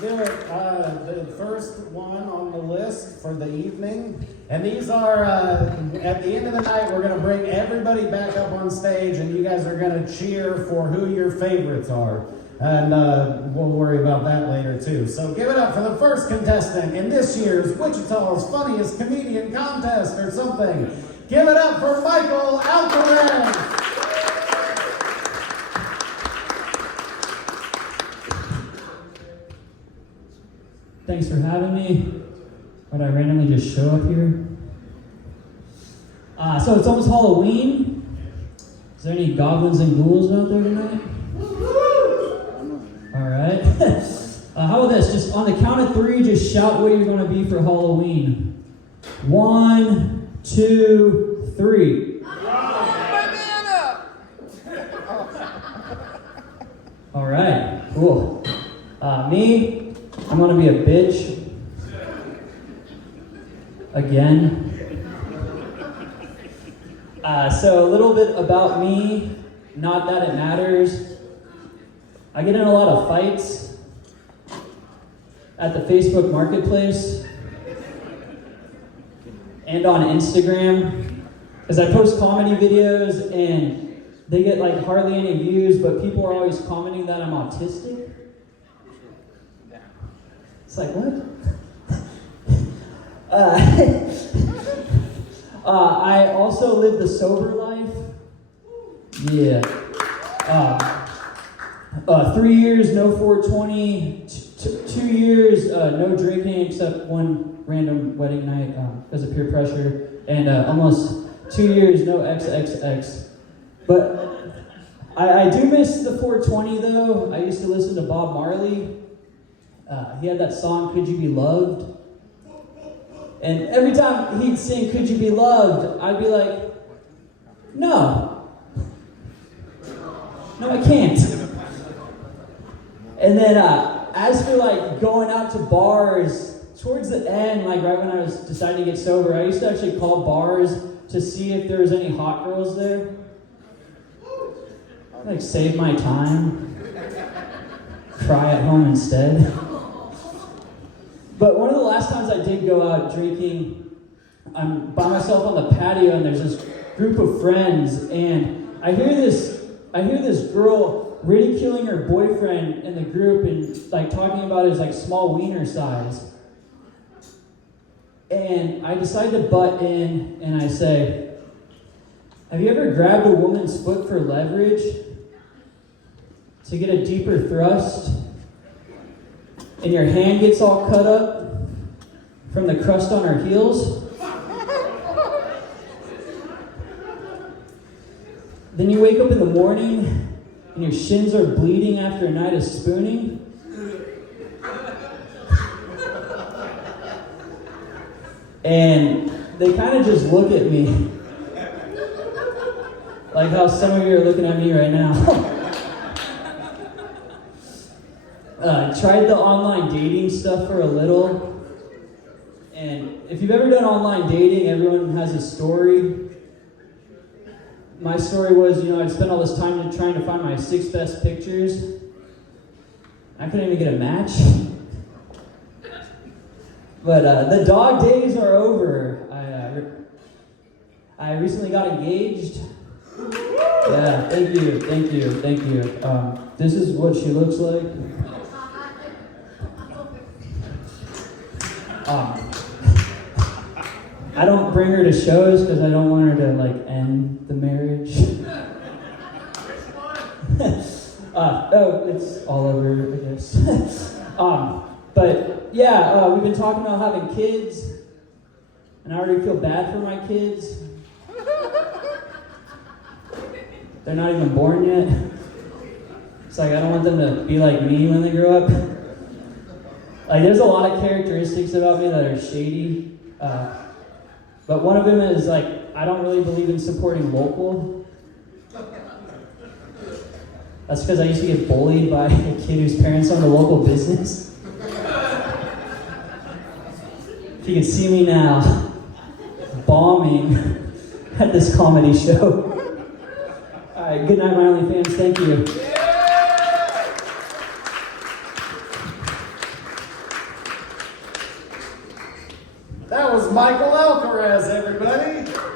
do it. The first one on the list for the evening. And these are, at the end of the night, we're going to bring everybody back up on stage, and you guys are going to cheer for who your favorites are. And we'll worry about that later, too. So give it up for the first contestant in this year's Wichita's Funniest Comedian Contest or something. Give it up for Michael Alvarez. Thanks for having me. Would I randomly just show up here? So it's almost Halloween. Is there any goblins and ghouls out there tonight? All right. How about this? Just on the count of 3, just shout what you're going to be for Halloween. 1, 2, 3. All right. Cool. Me, I'm going to be a bitch. Again. So a little bit about me, not that it matters. I get in a lot of fights at the Facebook Marketplace and on Instagram because I post comedy videos and they get like hardly any views, but people are always commenting that I'm autistic. It's like, what? I also live the sober life. Yeah. 3 years, no 420. 2 years, no drinking except one random wedding night because of peer pressure. And almost 2 years, no XXX. But I do miss the 420 though. I used to listen to Bob Marley. He had that song, Could You Be Loved? And every time he'd sing, Could You Be Loved? I'd be like, no. No, I can't. And then as for like going out to bars, towards the end, like right when I was deciding to get sober, I used to actually call bars to see if there was any hot girls there. I'd like save my time. Cry at home instead. But one of the last times I did go out drinking, I'm by myself on the patio and there's this group of friends and I hear this girl ridiculing her boyfriend in the group and like talking about his like small wiener size. And I decide to butt in and I say, have you ever grabbed a woman's foot for leverage to get a deeper thrust? And your hand gets all cut up from the crust on her heels. Then you wake up in the morning and your shins are bleeding after a night of spooning. And they kind of just look at me. Like how some of you are looking at me right now. Tried the online dating stuff for a little. And if you've ever done online dating, everyone has a story. My story was, I'd spend all this time trying to find my 6 best pictures. I couldn't even get a match. But the dog days are over. I recently got engaged. Yeah, thank you. This is what she looks like. I don't bring her to shows because I don't want her to like end the marriage. It's all over, I guess. But yeah, we've been talking about having kids, and I already feel bad for my kids. They're not even born yet. It's like I don't want them to be like me when they grow up. Like there's a lot of characteristics about me that are shady. But one of them is like, I don't really believe in supporting local. That's because I used to get bullied by a kid whose parents owned a local business. If you can see me now, bombing at this comedy show. All right, good night, my OnlyFans. Thank you. That was Michael Alcaraz, everybody.